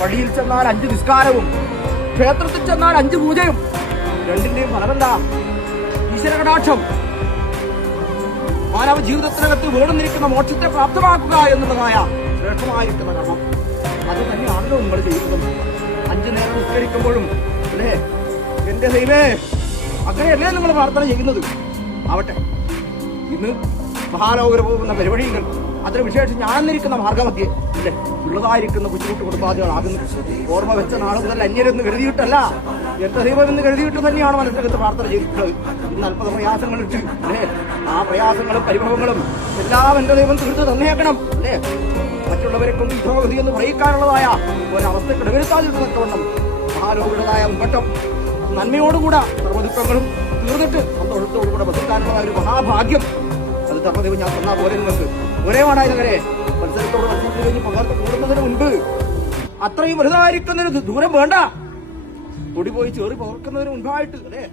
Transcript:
പള്ളിയിൽ ചെന്നാൽ 5 നിസ്കാരവും ക്ഷേത്രത്തിൽ ചെന്നാൽ 5 പൂജയും. രണ്ടിന്റെയും ഫലമെന്താ? ഈശ്വരകടാക്ഷം. മാനവ ജീവിതത്തിനകത്ത് വേണമെന്നിരിക്കുന്ന മോക്ഷത്തെ പ്രാപ്തമാക്കുക എന്നുള്ളതായ ശ്രേഷ്ഠമായിരിക്കുന്ന കർമ്മം. അത് തന്നെയാണല്ലോ നിങ്ങൾ ചെയ്യുന്നത്. 5 നേരം നിസ്കരിക്കുമ്പോഴും അല്ലേ, എന്റെ ദൈവമേ, അങ്ങനെയല്ലേ നിങ്ങൾ പ്രാർത്ഥന ചെയ്യുന്നത്? ആവട്ടെ, ഇന്ന് മഹാലോകര പോകുന്ന പരിപാടികൾ അതിന് വിശേഷം ഞാനെന്നിരിക്കുന്ന മാർഗമധ്യേ അല്ലേ ഉള്ളതായിരിക്കുന്ന ബുദ്ധിമുട്ട് കുടുംബാദികളാകുന്നു. ഓർമ്മ വെച്ച നാളെ മുതൽ അന്യരെന്ന് കരുതിയിട്ടല്ല, എന്റെ ദൈവമെന്ന് കരുതിയിട്ട് തന്നെയാണ് മനസ്സിനകത്ത് പ്രാർത്ഥന ചെയ്തിട്ടുള്ളത്. ഇന്ന് അല്പത പ്രയാസങ്ങളിട്ട് അല്ലേ, ആ പ്രയാസങ്ങളും പരിഭവങ്ങളും എല്ലാം എന്റെ ദൈവം തീർത്ത് തന്നേക്കണം അല്ലേ. മറ്റുള്ളവരെ കൊണ്ട് ഇതോഗതി എന്ന് പറയിക്കാനുള്ളതായ ഒരവസ്ഥ കിടവരുത്താതിരുന്നവണ്ണം മഹാലോകരുടേതായ മുമ്പറ്റം നന്മയോടുകൂടെ സർവ്വദുഃഖങ്ങളും തീർന്നിട്ട് സന്തോഷത്തോടുകൂടെ ബന്ധുക്കാനുള്ള ഒരു മഹാഭാഗ്യം അത് തപ്പദൈവം ഞാൻ തന്നാ പോലെ നിങ്ങൾക്ക് ഒരേ മാടായവരെ മത്സരത്തോട് മത്സരത്തിൽ കഴിഞ്ഞ് പകർത്ത് കൂടുന്നതിന് മുൻപ് അത്രയും വലുതായിരിക്കുന്നതിന് ദൂരം വേണ്ട. പൊടി പോയി ചേറി പകർക്കുന്നതിന് മുൻപായിട്ട് അല്ലേ